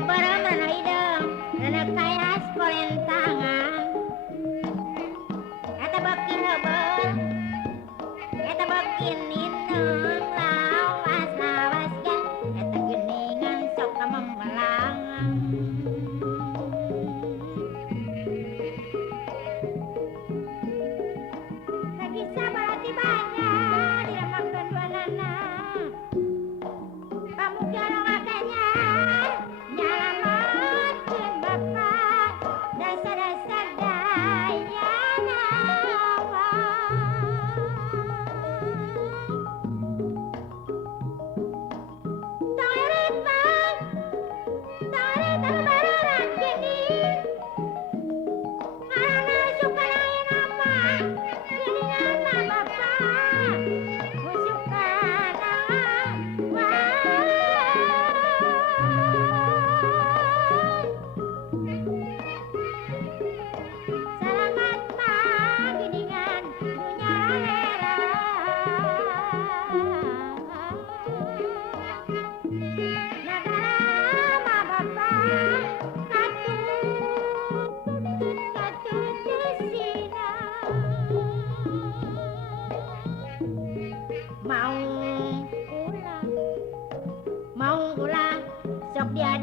barang mana hidung, mana kaya sekolentangan. Eta beki hebel, eta beki ninung lawas gen, eta geningan sok memelang. Lagi sabar tibanya diramakan dua nana. Pamukara makanya nyalamakeun bapak dasar-dasar daya nawa. Tarik bang, tarik anu bararan gini. Karena suka lain nama, gini nama bapak. Suka nama, selamat panggilingan dunia lera. Nagara mah bapak katut sina. Mau ulang sok dia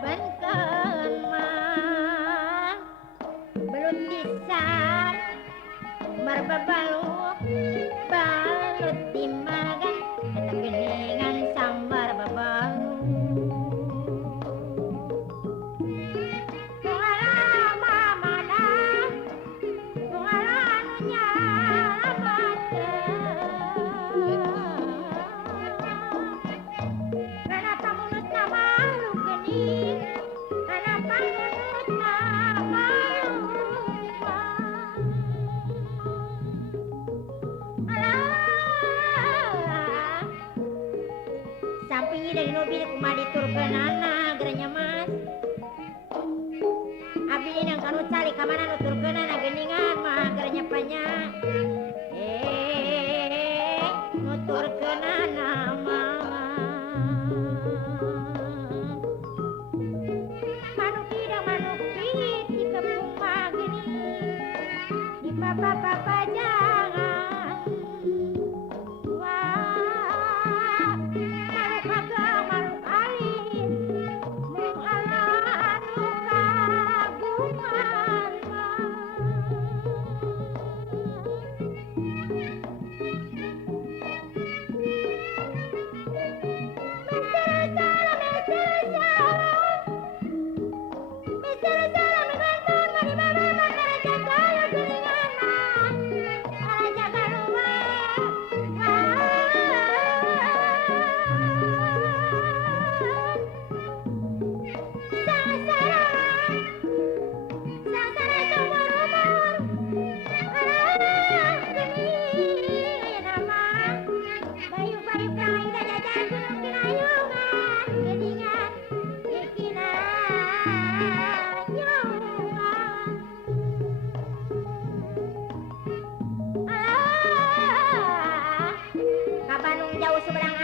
benkeun mah belut pisan marbabaluk balut dimagan eta geningan sambar babaluk kumaha mamana kumaha anu nyalamakeun. Kenapa mulut nama lu gening? Kenapa mulut nama lu alah. Sampingnya dari mobil kumaha diturkeunana gerenya mas. Abdi nang kanu cali ka mana nuturkeunana geningan mah gerenya panya. Nuturkeunana mah manuk hidang manuk pit di kebun mah gini di papa jangan. Wah manuk hagang manuk alis mung ala anu kagungan mah. Bandung jauh seberang